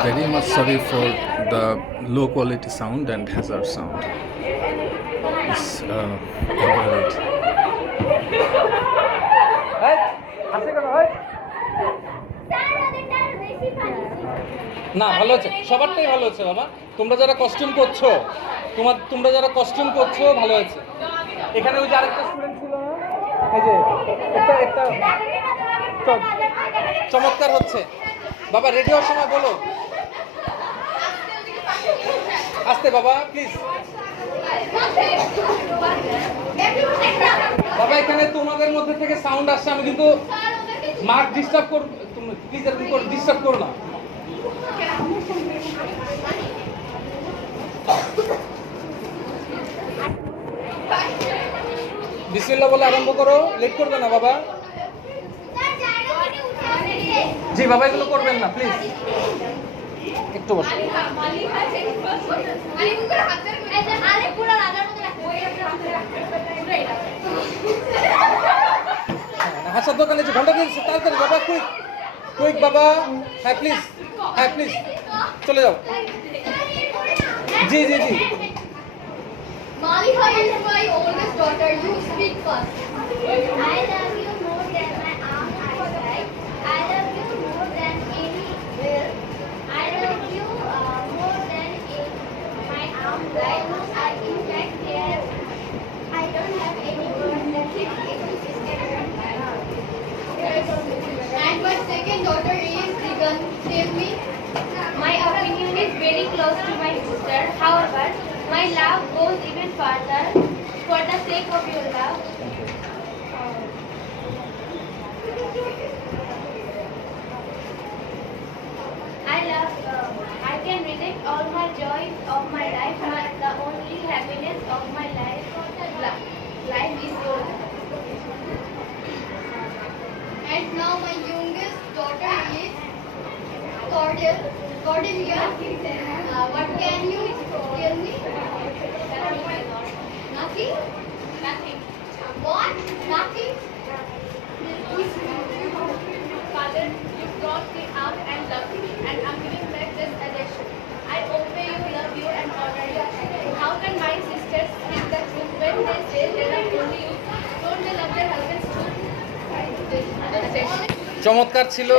Very much sorry for the low quality sound and hazard sound. Please avoid it. না ভালো হচ্ছে, সবারটাই ভালো হচ্ছে বাবা। তোমরা যারা কস্টিউম করছো, তোমরা যারা কস্টিউম করছো ভালো হয়েছে। এখানে ওই যে আরেকটা স্টুডেন্ট ছিল না, এই যে একটা চমৎকার হচ্ছে বাবা। রেডি হওয়ার সময় বলো আসতে বাবা প্লিজ। বাবা এখানে তোমাদের মধ্যে থেকে সাউন্ড আসছে, আমি কিন্তু মার্ক ডিস্টার্ব করব, তুমি প্লিজ এরকম করে ডিস্টার্ব করো না। বিসমিল্লাহ বলে আরম্ভ করো, লেট করবে না বাবা। জি বাবা এগুলো করবেন না প্লিজ, একটু বসো। হাসার দোকানে যে ঘন্টা দিয়েছে তাড়াতাড়ি বাবা, কুইক কুইক বাবা। হ্যাঁ প্লিজ, হ্যাঁ প্লিজ চলে যাও। জি জি জি। Maliha is my oldest daughter. You speak first. I love you more than my arm eyesight. I love you more than any will. I love you more than my arm right. I in fact care. I don't have any words that and my second daughter is Digan. Tell me. My opinion is very close to my sister. However, my love goes even further. For the sake of your love, I can reject all my joys of my life, but the only happiness of my life is your love. And now my youngest daughter is Cordelia. What can you tell me? Nothing? Nothing. What? Nothing? Father, you brought me up and loved me, and I'm giving back this addition. I obey you, love you, and honor you. How can my sisters speak the truth when they say they love only you? Don't they love their husbands too? চমৎকার ছিল।